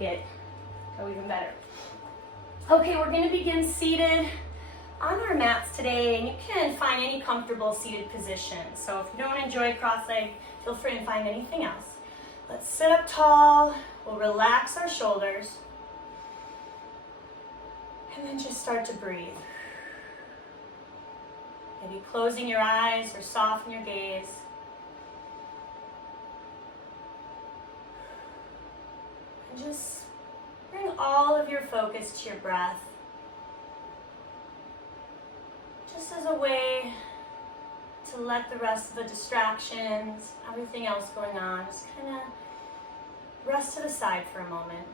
make it go even better. Okay, we're gonna begin seated on our mats today, and you can find any comfortable seated position. So if you don't enjoy cross-legged, feel free to find anything else. Let's sit up tall. We'll relax our shoulders. And then just start to breathe. Maybe closing your eyes or soften your gaze. And just bring all of your focus to your breath. Just as a way to let the rest of the distractions, everything else going on, just kind of rest to the side for a moment.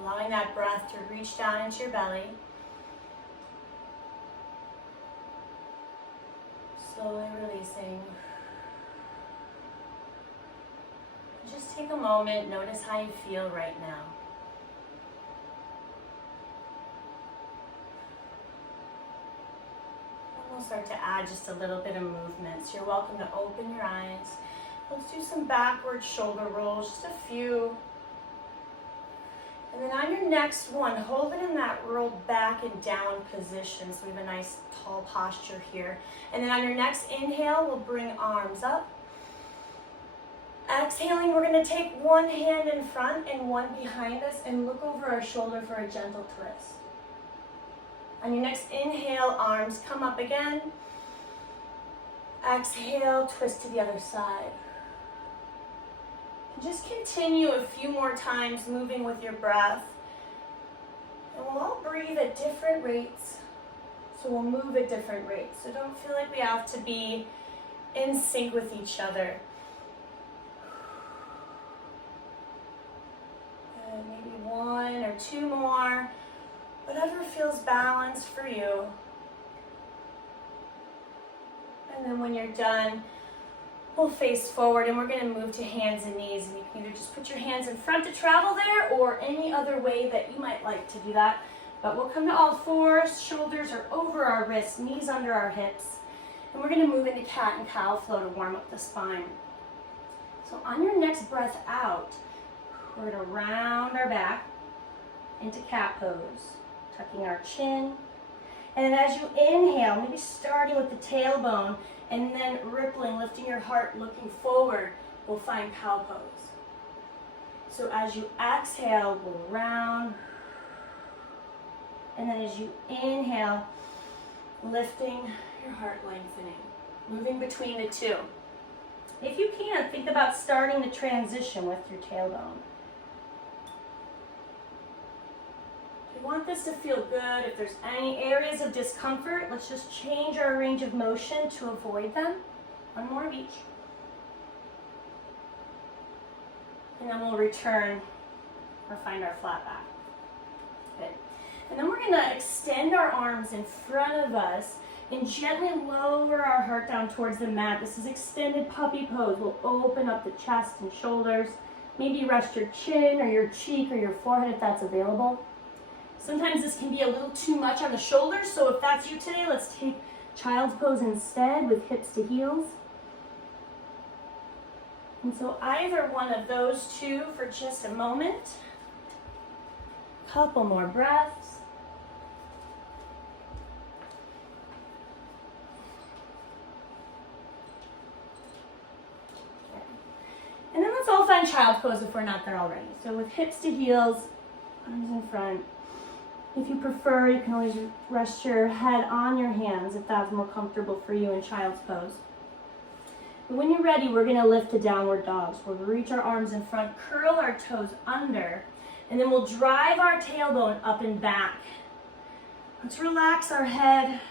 Allowing that breath to reach down into your belly. Slowly releasing. Just take a moment, notice how you feel right now. And we'll start to add just a little bit of movement. So you're welcome to open your eyes. Let's do some backward shoulder rolls, just a few. And then on your next one, hold it in that rolled back and down position. So we have a nice tall posture here. And then on your next inhale, we'll bring arms up. Exhaling, we're going to take one hand in front and one behind us and look over our shoulder for a gentle twist. On your next inhale, arms come up again. Exhale, twist to the other side. Just continue a few more times moving with your breath. And we'll all breathe at different rates. So we'll move at different rates. So don't feel like we have to be in sync with each other. And maybe one or two more. Whatever feels balanced for you. And then when you're done, we'll face forward and we're going to move to hands and knees. And you can either just put your hands in front to travel there or any other way that you might like to do that. But we'll come to all fours, shoulders are over our wrists, knees under our hips. And we're going to move into cat and cow flow to warm up the spine. So on your next breath out, we're going to round our back into cat pose, tucking our chin. And then as you inhale, maybe starting with the tailbone, and then rippling, lifting your heart, looking forward, we'll find cow pose. So as you exhale, we'll round. And then as you inhale, lifting your heart, lengthening, moving between the two. If you can, think about starting the transition with your tailbone. If you want this to feel good, if there's any areas of discomfort, let's just change our range of motion to avoid them. One more of each. And then we'll return or find our flat back. Good. And then we're going to extend our arms in front of us and gently lower our heart down towards the mat. This is extended puppy pose. We'll open up the chest and shoulders. Maybe rest your chin or your cheek or your forehead if that's available. Sometimes this can be a little too much on the shoulders, so if that's you today, let's take child's pose instead with hips to heels. And so either one of those two for just a moment. Couple more breaths. And then let's all find child's pose if we're not there already. So with hips to heels, arms in front. If you prefer, you can always rest your head on your hands if that's more comfortable for you in child's pose. But when you're ready, we're going to lift to downward dog. So we'll reach our arms in front, curl our toes under, and then we'll drive our tailbone up and back. Let's relax our head.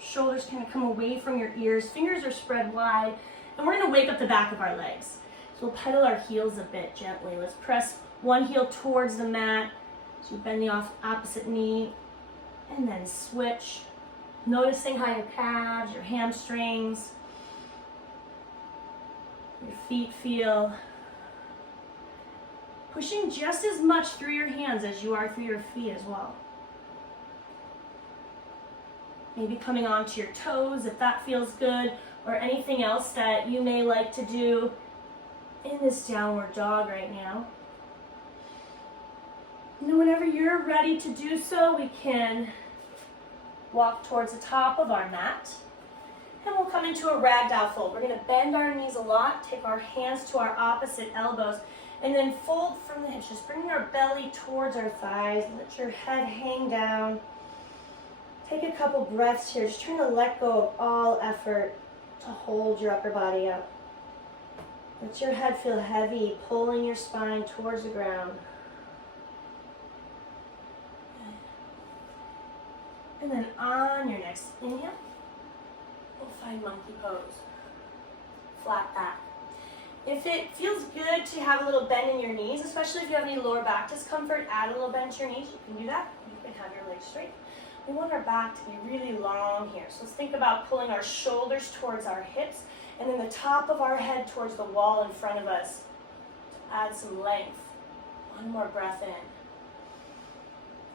Shoulders kind of come away from your ears. Fingers are spread wide. And we're going to wake up the back of our legs. So we'll pedal our heels a bit gently. Let's press one heel towards the mat. So you bend the opposite knee and then switch. Noticing how your calves, your hamstrings, your feet feel. Pushing just as much through your hands as you are through your feet as well. Maybe coming onto your toes if that feels good, or anything else that you may like to do in this downward dog right now. And then whenever you're ready to do so, we can walk towards the top of our mat. And we'll come into a ragdoll fold. We're going to bend our knees a lot, take our hands to our opposite elbows, and then fold from the hips. Just bring our belly towards our thighs. Let your head hang down. Take a couple breaths here. Just trying to let go of all effort to hold your upper body up. Let your head feel heavy, pulling your spine towards the ground. And then on your next inhale, we'll find monkey pose. Flat back. If it feels good to have a little bend in your knees, especially if you have any lower back discomfort, add a little bend to your knees. You can do that. You can have your legs straight. We want our back to be really long here. So let's think about pulling our shoulders towards our hips and then the top of our head towards the wall in front of us to add some length. One more breath in.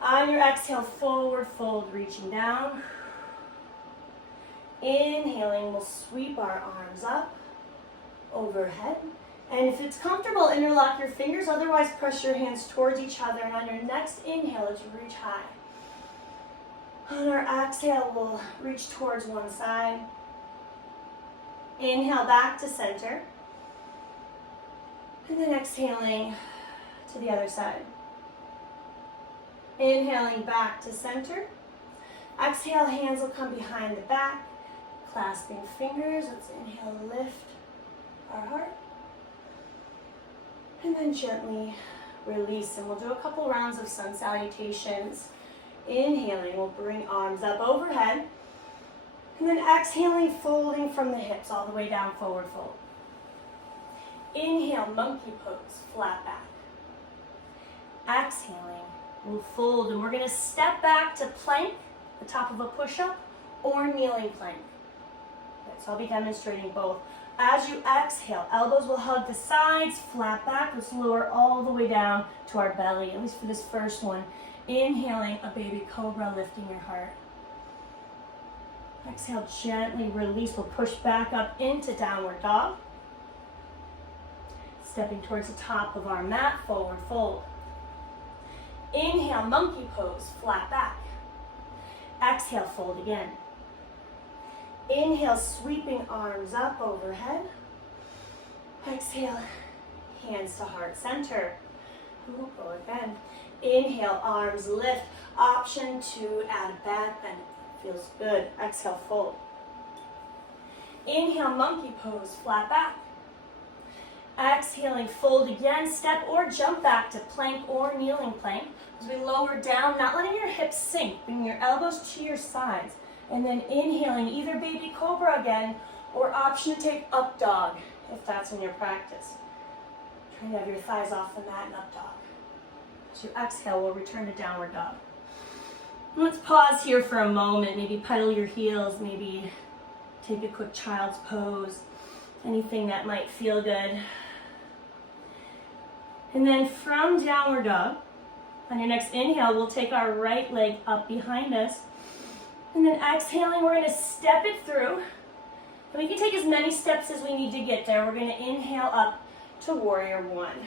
On your exhale, forward fold, reaching down. Inhaling, we'll sweep our arms up, overhead. And if it's comfortable, interlock your fingers. Otherwise, press your hands towards each other. And on your next inhale, let's reach high. On our exhale, we'll reach towards one side. Inhale back to center. And then exhaling to the other side. Inhaling back to center. Exhale, hands will come behind the back. Clasping fingers. Let's inhale, lift our heart. And then gently release. And we'll do a couple rounds of sun salutations. Inhaling, we'll bring arms up overhead. And then exhaling, folding from the hips all the way down, forward fold. Inhale, monkey pose, flat back. Exhaling, we'll fold, and we're going to step back to plank, the top of a push-up, or kneeling plank. Okay, so I'll be demonstrating both. As you exhale, elbows will hug the sides, flat back. Let's lower all the way down to our belly, at least for this first one. Inhaling, a baby cobra, lifting your heart. Exhale, gently release. We'll push back up into downward dog. Stepping towards the top of our mat, forward fold. Inhale, monkey pose, flat back. Exhale, fold again. Inhale, sweeping arms up overhead. Exhale, hands to heart center. Go again. Inhale, arms lift. Option to add a back bend. Feels good. Exhale, fold. Inhale, monkey pose, flat back. Exhaling, fold again, step or jump back to plank or kneeling plank. As we lower down, not letting your hips sink, bring your elbows to your sides. And then inhaling, either baby cobra again, or option to take up dog, if that's in your practice. Try to have your thighs off the mat and up dog. As you exhale, we'll return to downward dog. Let's pause here for a moment, maybe pedal your heels, maybe take a quick child's pose, anything that might feel good. And then from downward dog, on your next inhale, we'll take our right leg up behind us. And then exhaling, we're going to step it through. And we can take as many steps as we need to get there. We're going to inhale up to warrior one.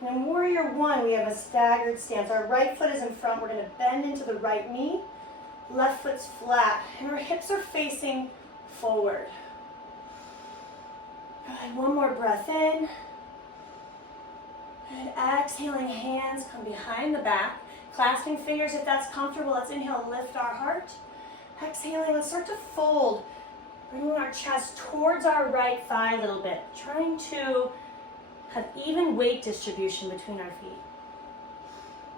And in warrior one, we have a staggered stance. Our right foot is in front. We're going to bend into the right knee. Left foot's flat. And our hips are facing forward. Good. One more breath in. And exhaling, hands come behind the back. Clasping fingers if that's comfortable. Let's inhale, lift our heart. Exhaling, let's start to fold. Bringing our chest towards our right thigh a little bit. Trying to have even weight distribution between our feet.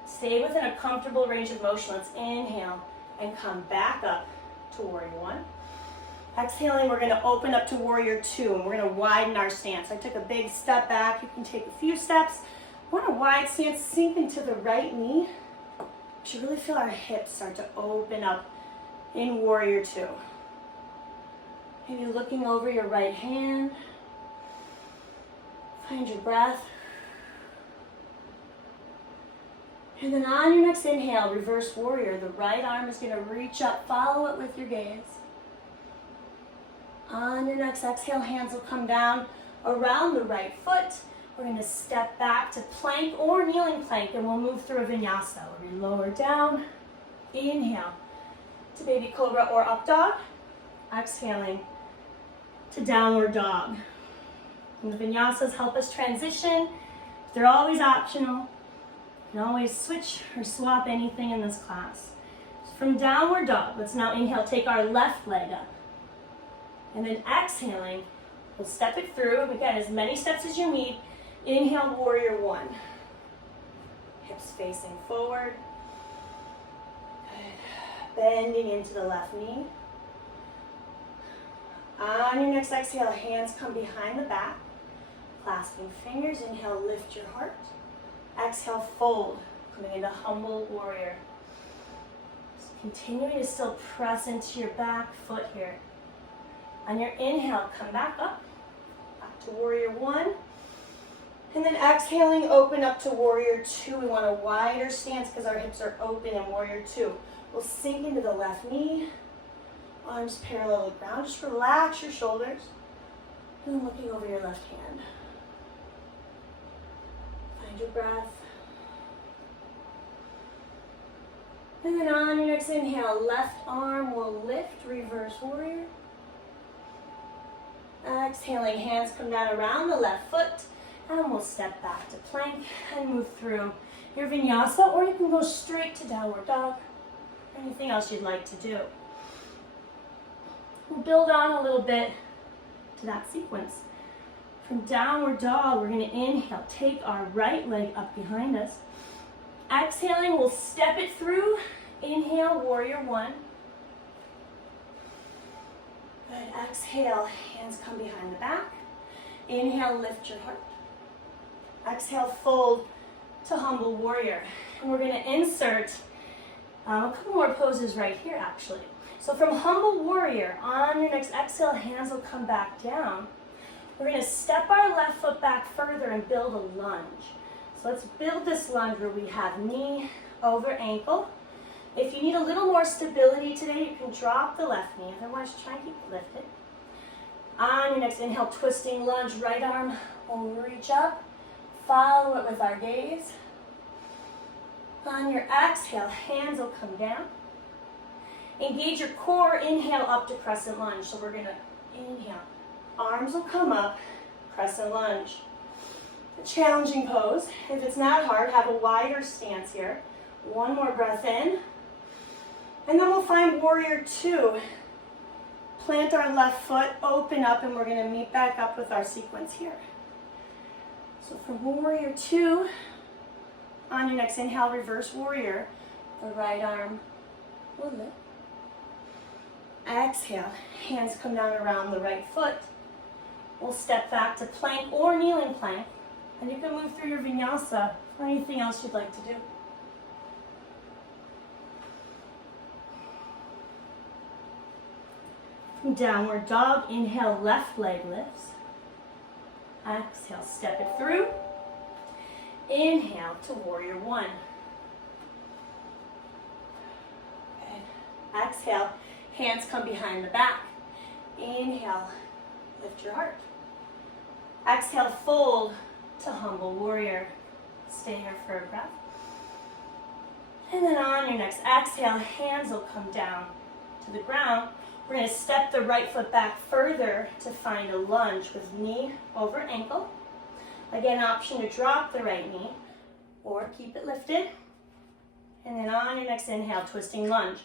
Stay within a comfortable range of motion. Let's inhale and come back up to warrior one. Exhaling, we're going to open up to warrior two, and we're going to widen our stance. I took a big step back. You can take a few steps. Want a wide stance, sink into the right knee. We should really feel our hips start to open up in warrior two. Maybe looking over your right hand. Find your breath. And then on your next inhale, reverse warrior. The right arm is going to reach up. Follow it with your gaze. On your next exhale, hands will come down around the right foot. We're going to step back to plank or kneeling plank, and we'll move through a vinyasa. Where we lower down, inhale to baby cobra or up dog, exhaling to downward dog. And the vinyasas help us transition. They're always optional. You can always switch or swap anything in this class. So from downward dog, let's now inhale, take our left leg up. And then exhaling, we'll step it through. Again, as many steps as you need. Inhale, warrior one. Hips facing forward. Good. Bending into the left knee. On your next exhale, hands come behind the back. Clasping fingers, inhale, lift your heart. Exhale, fold, coming into humble warrior. So continuing to still press into your back foot here. On your inhale, come back up to warrior one. And then exhaling, open up to warrior two. We want a wider stance because our hips are open in warrior two. We'll sink into the left knee. Arms parallel to the ground. Just relax your shoulders. And then looking over your left hand. Find your breath. And then on your next inhale, left arm will lift, reverse warrior. Exhaling, hands come down around the left foot. And we'll step back to plank and move through your vinyasa, or you can go straight to downward dog, or anything else you'd like to do. We'll build on a little bit to that sequence. From downward dog, we're going to inhale, take our right leg up behind us. Exhaling, we'll step it through. Inhale, warrior one. Good. Exhale, hands come behind the back. Inhale, lift your heart. Exhale, fold to humble warrior. And we're going to insert a couple more poses right here, actually. So from humble warrior, on your next exhale, hands will come back down. We're going to step our left foot back further and build a lunge. So let's build this lunge where we have knee over ankle. If you need a little more stability today, you can drop the left knee. Otherwise, try and keep it lifted. On your next inhale, twisting lunge, right arm will reach up. Follow it with our gaze. On your exhale, hands will come down. Engage your core, inhale up to crescent lunge. So we're gonna inhale. Arms will come up, crescent lunge. A challenging pose. If it's not hard, have a wider stance here. One more breath in. And then we'll find warrior two. Plant our left foot, open up, and we're gonna meet back up with our sequence here. So for warrior two, on your next inhale, reverse warrior, the right arm will lift. Exhale, hands come down around the right foot. We'll step back to plank or kneeling plank, and you can move through your vinyasa or anything else you'd like to do. From downward dog, inhale, left leg lifts. Exhale, step it through. Inhale to warrior one. Good. Exhale, hands come behind the back. Inhale, lift your heart. Exhale, fold to humble warrior. Stay here for a breath. And then on your next exhale, hands will come down to the ground. We're going to step the right foot back further to find a lunge with knee over ankle. Again, option to drop the right knee or keep it lifted. And then on your next inhale, twisting lunge.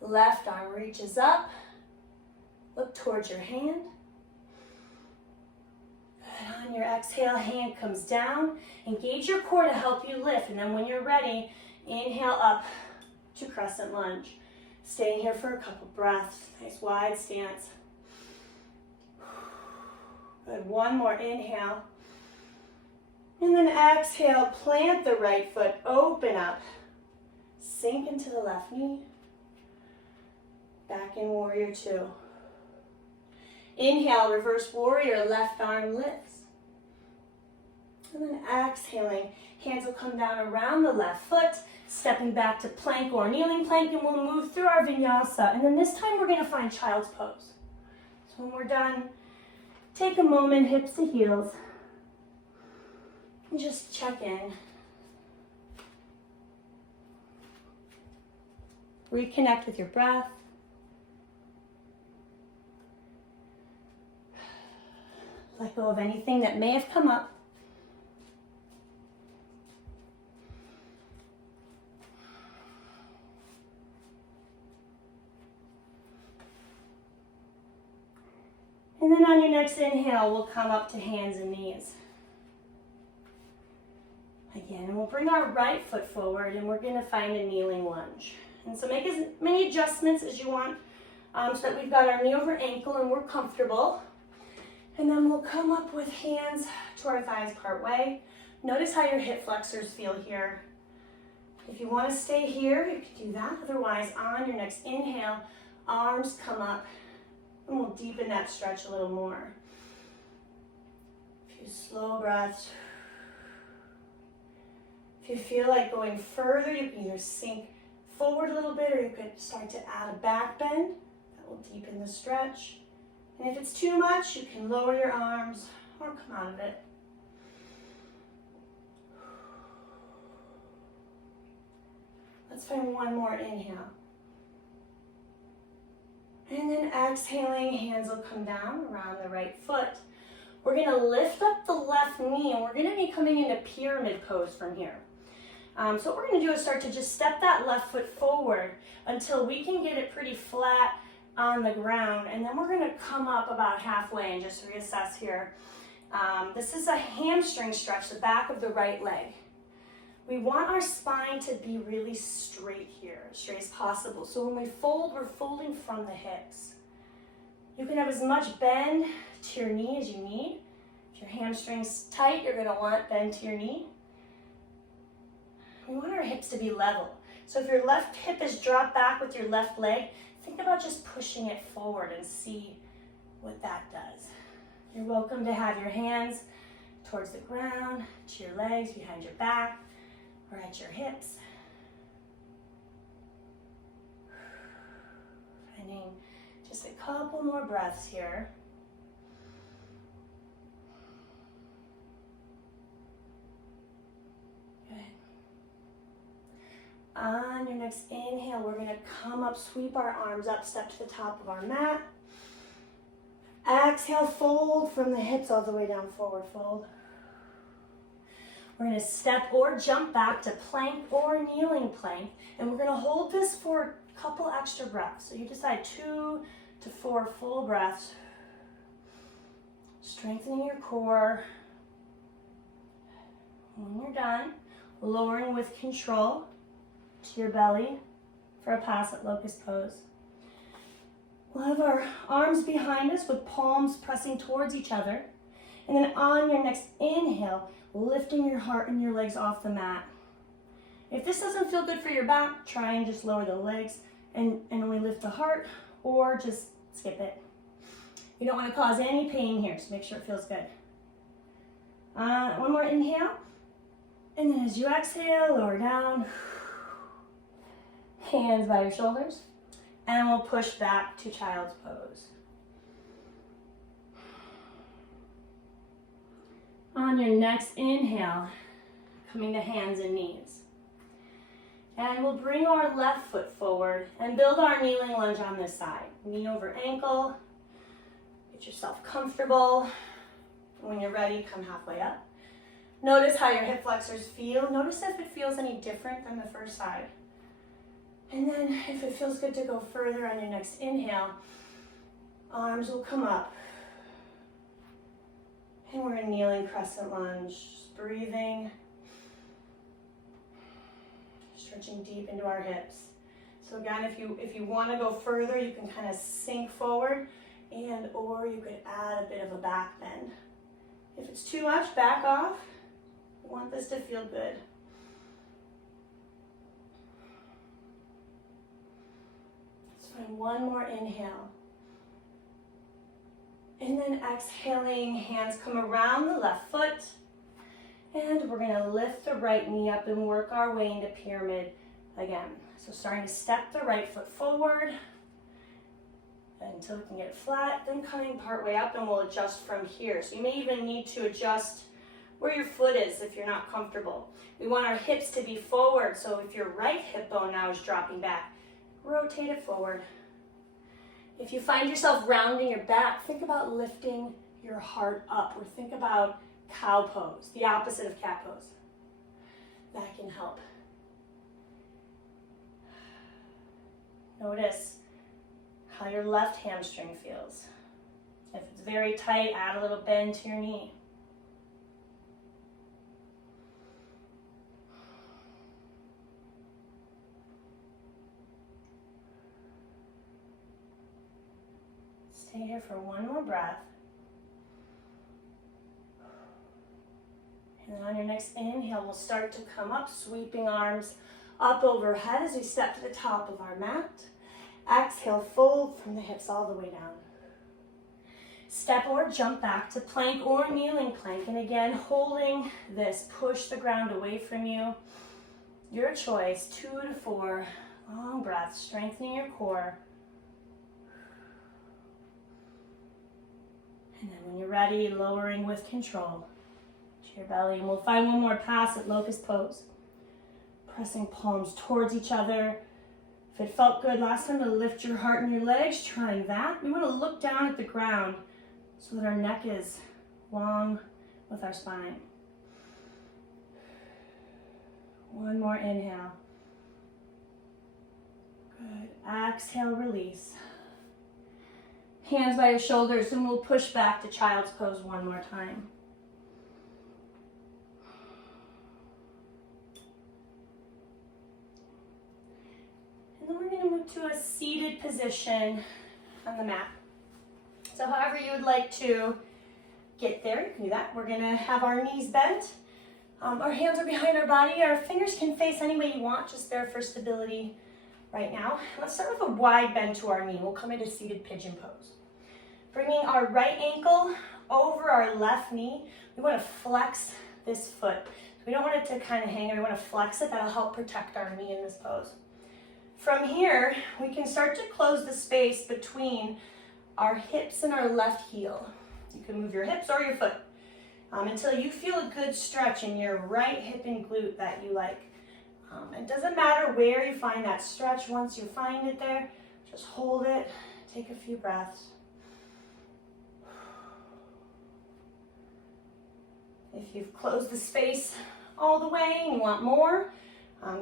Left arm reaches up. Look towards your hand. Good. On your exhale, hand comes down. Engage your core to help you lift. And then when you're ready, inhale up to crescent lunge. Staying here for a couple breaths. Nice wide stance. Good. One more inhale. And then exhale, plant the right foot, open up. Sink into the left knee. Back in warrior two. Inhale, reverse warrior, left arm lifts. And then exhaling, hands will come down around the left foot. Stepping back to plank or kneeling plank, and we'll move through our vinyasa. And then this time we're going to find child's pose. So when we're done, take a moment, hips to heels. And just check in. Reconnect with your breath. Let go of anything that may have come up. And then on your next inhale, we'll come up to hands and knees. Again, and we'll bring our right foot forward and we're gonna find a kneeling lunge. And so make as many adjustments as you want so that we've got our knee over ankle and we're comfortable. And then we'll come up with hands to our thighs part way. Notice how your hip flexors feel here. If you wanna stay here, you can do that. Otherwise, on your next inhale, arms come up. And we'll deepen that stretch a little more. A few slow breaths. If you feel like going further, you can either sink forward a little bit or you could start to add a back bend. That will deepen the stretch. And if it's too much, you can lower your arms or come out of it. Let's find one more inhale. And then exhaling, hands will come down around the right foot. We're gonna lift up the left knee and we're gonna be coming into pyramid pose from here. So what we're gonna do is start to just step that left foot forward until we can get it pretty flat on the ground. And then we're gonna come up about halfway and just reassess here. This is a hamstring stretch, the back of the right leg. We want our spine to be really straight here, as straight as possible. So when we fold, we're folding from the hips. You can have as much bend to your knee as you need. If your hamstring's tight, you're gonna want bend to your knee. We want our hips to be level. So if your left hip is dropped back with your left leg, think about just pushing it forward and see what that does. You're welcome to have your hands towards the ground, to your legs, behind your back, or at your hips. Finding just a couple more breaths here. Good. On your next inhale, we're gonna come up, sweep our arms up, step to the top of our mat. Exhale, fold from the hips all the way down, forward fold. We're gonna step or jump back to plank or kneeling plank, and we're gonna hold this for a couple extra breaths. So you decide 2 to 4 full breaths, strengthening your core. When you're done, lowering with control to your belly for a pass at locust pose. We'll have our arms behind us with palms pressing towards each other. And then on your next inhale, lifting your heart and your legs off the mat. If this doesn't feel good for your back, try and just lower the legs and only lift the heart, or just skip it. You don't want to cause any pain here, so make sure it feels good. One more inhale. And then as you exhale, lower down. Hands by your shoulders. And we'll push back to child's pose. On your next inhale, coming to hands and knees. And we'll bring our left foot forward and build our kneeling lunge on this side. Knee over ankle, get yourself comfortable. When you're ready, come halfway up. Notice how your hip flexors feel. Notice if it feels any different than the first side. And then if it feels good to go further on your next inhale, arms will come up. And we're in kneeling crescent lunge, just breathing, stretching deep into our hips. So again, if you want to go further, you can kind of sink forward, and or you could add a bit of a back bend. If it's too much, back off. We want this to feel good. Let's find one more inhale. And then exhaling, hands come around the left foot. And we're gonna lift the right knee up and work our way into pyramid again. So starting to step the right foot forward until we can get it flat, then coming part way up, and we'll adjust from here. So you may even need to adjust where your foot is if you're not comfortable. We want our hips to be forward, so if your right hip bone now is dropping back, rotate it forward. If you find yourself rounding your back, think about lifting your heart up, or think about cow pose, the opposite of cat pose. That can help. Notice how your left hamstring feels. If it's very tight, add a little bend to your knee. Stay here for one more breath. And then on your next inhale, we'll start to come up, sweeping arms up overhead as we step to the top of our mat. Exhale, fold from the hips all the way down. Step or jump back to plank or kneeling plank. And again, holding this, push the ground away from you. Your choice, 2 to 4 long breaths, strengthening your core. And then when you're ready, lowering with control to your belly. And we'll find one more pass at locust pose. Pressing palms towards each other. If it felt good last time to lift your heart and your legs, trying that. We want to look down at the ground so that our neck is long with our spine. One more inhale. Good. Exhale, release. Hands by your shoulders, and we'll push back to child's pose one more time. And then we're going to move to a seated position on the mat. So however you would like to get there, you can do that. We're going to have our knees bent. Our hands are behind our body. Our fingers can face any way you want, just there for stability right now. Let's start with a wide bend to our knee. We'll come into seated pigeon pose. Bringing our right ankle over our left knee. We want to flex this foot. We don't want it to kind of hang, we want to flex it. That'll help protect our knee in this pose. From here, we can start to close the space between our hips and our left heel. You can move your hips or your foot until you feel a good stretch in your right hip and glute that you like. It doesn't matter where you find that stretch. Once you find it there, just hold it, take a few breaths. If you've closed the space all the way and you want more,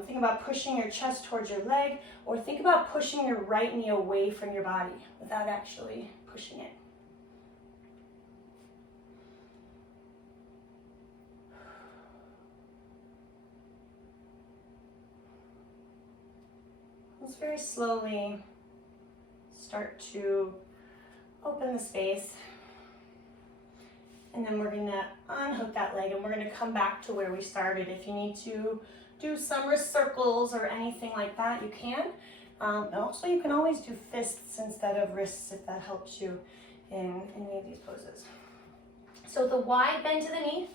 think about pushing your chest towards your leg, or think about pushing your right knee away from your body without actually pushing it. Let's very slowly start to open the space. And then we're going to unhook that leg and we're going to come back to where we started. If you need to do some wrist circles or anything like that, you can. Also, you can always do fists instead of wrists if that helps you in any of these poses. So the wide bend to the knee,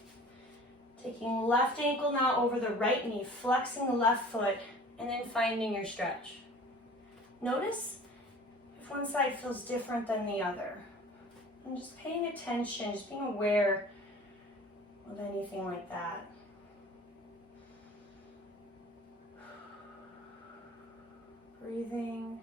taking left ankle now over the right knee, flexing the left foot, and then finding your stretch. Notice if one side feels different than the other. And just paying attention, just being aware of anything like that. Breathing.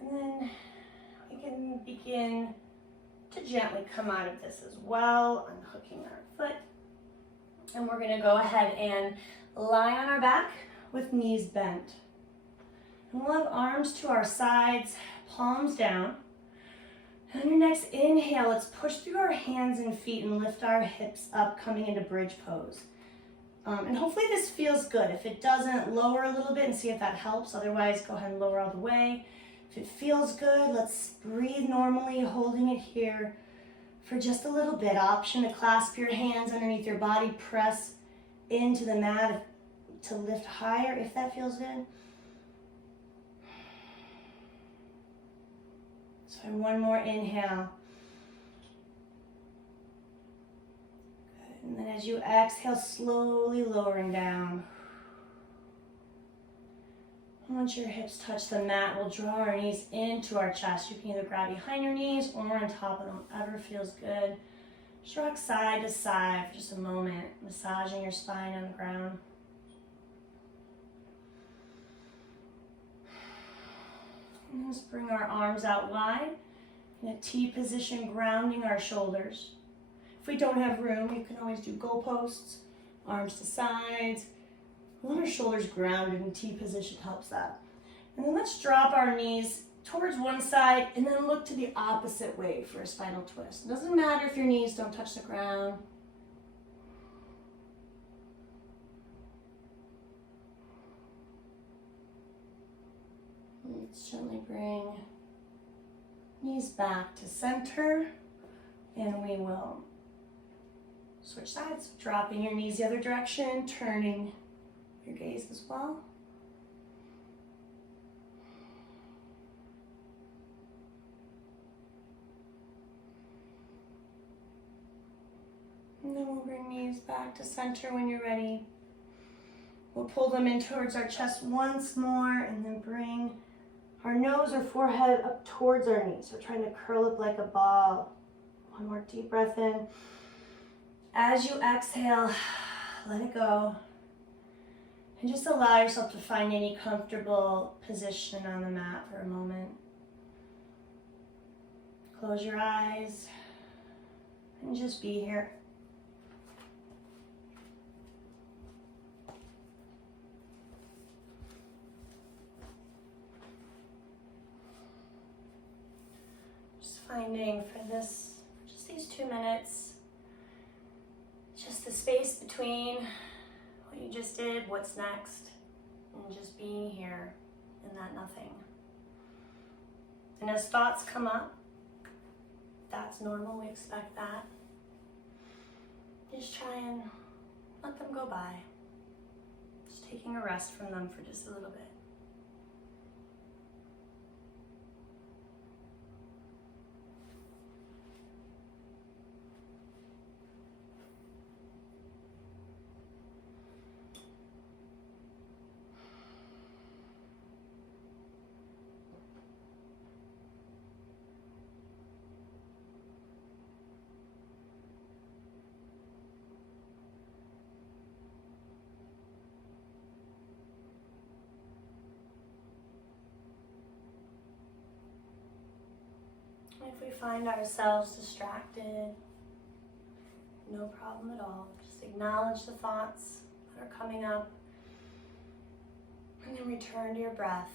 And then we can begin to gently come out of this as well, unhooking our foot. And we're going to go ahead and lie on our back with knees bent. And we'll have arms to our sides, palms down. And on your next inhale, let's push through our hands and feet and lift our hips up, coming into bridge pose. And hopefully this feels good. If it doesn't, lower a little bit and see if that helps. Otherwise, go ahead and lower all the way. If it feels good, let's breathe normally, holding it here for just a little bit. Option to clasp your hands underneath your body, press into the mat to lift higher if that feels good. So one more inhale. Good. And And then as you exhale, slowly lowering down. Once your hips touch the mat, we'll draw our knees into our chest. You can either grab behind your knees or on top of them, whatever feels good. Just rock side to side for just a moment, massaging your spine on the ground. And let's bring our arms out wide in a T position, grounding our shoulders. If we don't have room, you can always do goalposts, arms to sides. Let our shoulders grounded in T position helps that. And then let's drop our knees towards one side and then look to the opposite way for a spinal twist. It doesn't matter if your knees don't touch the ground. Let's gently bring knees back to center, and we will switch sides, dropping your knees the other direction, turning your gaze as well. And then we'll bring knees back to center when you're ready. We'll pull them in towards our chest once more and then bring our nose or forehead up towards our knees. So trying to curl up like a ball. One more deep breath in. As you exhale, let it go. And just allow yourself to find any comfortable position on the mat for a moment. Close your eyes and just be here. Just finding for this, just these 2 minutes, just the space between what you just did, what's next, and just being here in that nothing. And as thoughts come up, that's normal, we expect that. Just try and let them go by. Just taking a rest from them for just a little bit. If we find ourselves distracted, no problem at all. Just acknowledge the thoughts that are coming up and then return to your breath.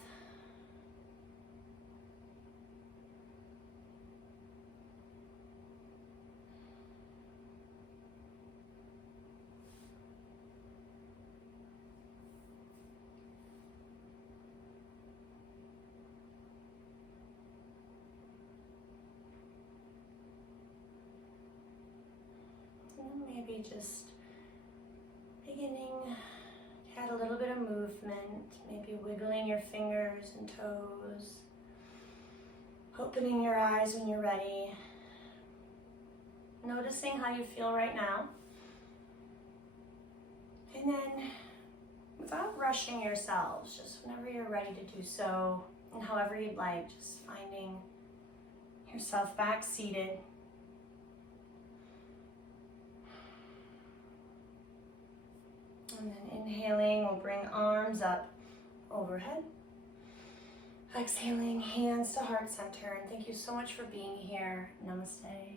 Maybe just beginning to add a little bit of movement, maybe wiggling your fingers and toes, opening your eyes when you're ready, noticing how you feel right now, and then without rushing yourselves, just whenever you're ready to do so, and however you'd like, just finding yourself back seated. And then inhaling, we'll bring arms up overhead. Exhaling, hands to heart center. And thank you so much for being here. Namaste.